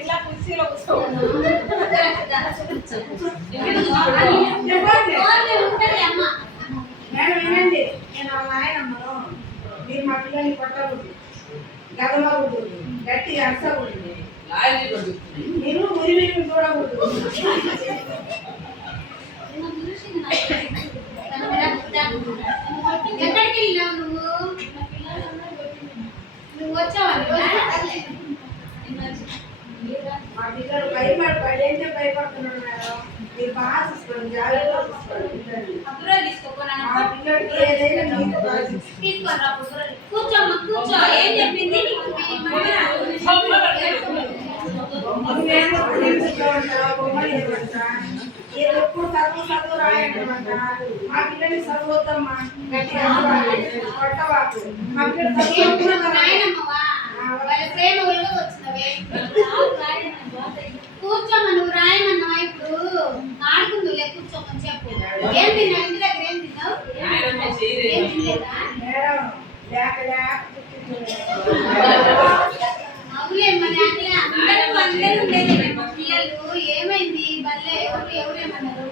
ఇలా కుర్చీలో మేడం వినండి, నేను నాయనమ్మను మీరు మా పిల్లల్ని కొట్టకూడదు, గదమకూడదు, గట్టిగా అరసకూడదు, మీరు ఉరిమి చూడకూడదు. ఎక్కడికి వెళ్ళావు నువ్వు వచ్చావు? మా పిల్లలు భయపడితే భయపడుతున్నాడు మేడం. మీరు బాగా చూసుకోండి, జాగ్రత్తగా చూసుకోండి. మా పిల్లలకి ఏదైనా కూర్చోమ్మా, కూర్చో. ఏం చెప్పింది ఎప్పుడు చదువు రాయంట. మా పిల్లల్ని చదువుతామ్మా, గట్టిగా కొట్టవాకు. మా పిల్లలు కూర్చోమ్మ, నువ్వు రాయమన్నావా? ఇప్పుడు ఆడుకుందులే, కూర్చోమని చెప్పు. ఏం తిన్నావు ఇంటి దగ్గర? ఏం తిన్నావు? ఏం తినలేదా? అవులేమ్మా, అందరూ ఉండేది. మా పిల్లలు ఏమైంది? బల్లే ఎవరేమన్నారు?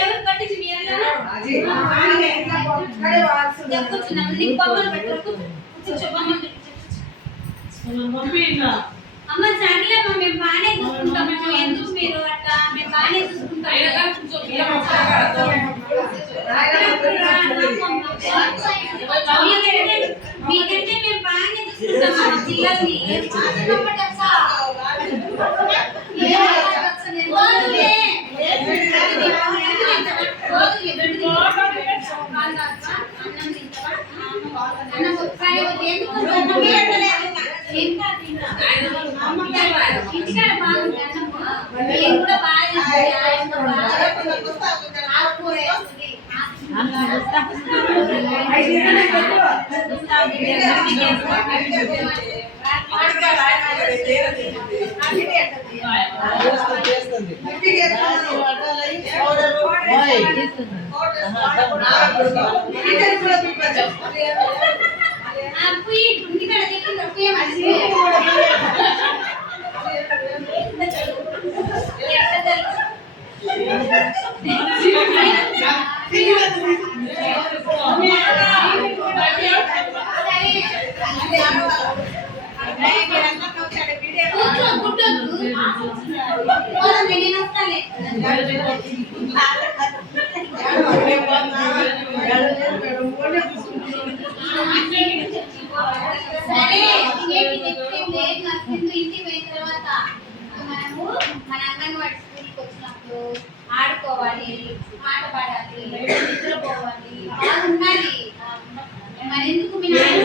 ఎవరు పట్టించి కూర్చున్నాము. నీకు బొమ్మలు పెట్టు, కూర్చో. బొమ్మలు అమ్మ సర్లేమ్మా, మేము బాగానే చూసుకుంటాము. ఎందుకు మీరు అట్లా? మేము బాగానే చూసుకుంటాం. మీకంటే మేము బాగానే చూసుకుంటాం పిల్లల్ని. ఇంటికాడ బాగుంది అన్నం కూడా బాగా ఆకుకూర సరే ఇంటికి పోయిన తర్వాత మనము మన అంగన్వాడి స్కూల్కి వచ్చినప్పుడు ఆడుకోవాలి, పాట పాడాలి, నిద్రపోవాలి, బాగుండాలి. మరి ఎందుకు మీ నాయన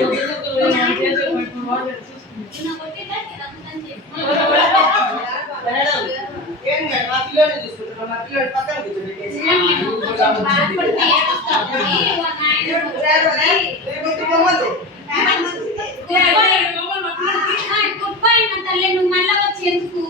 తల్లి నువ్వు మళ్ళా వచ్చి ఎందుకు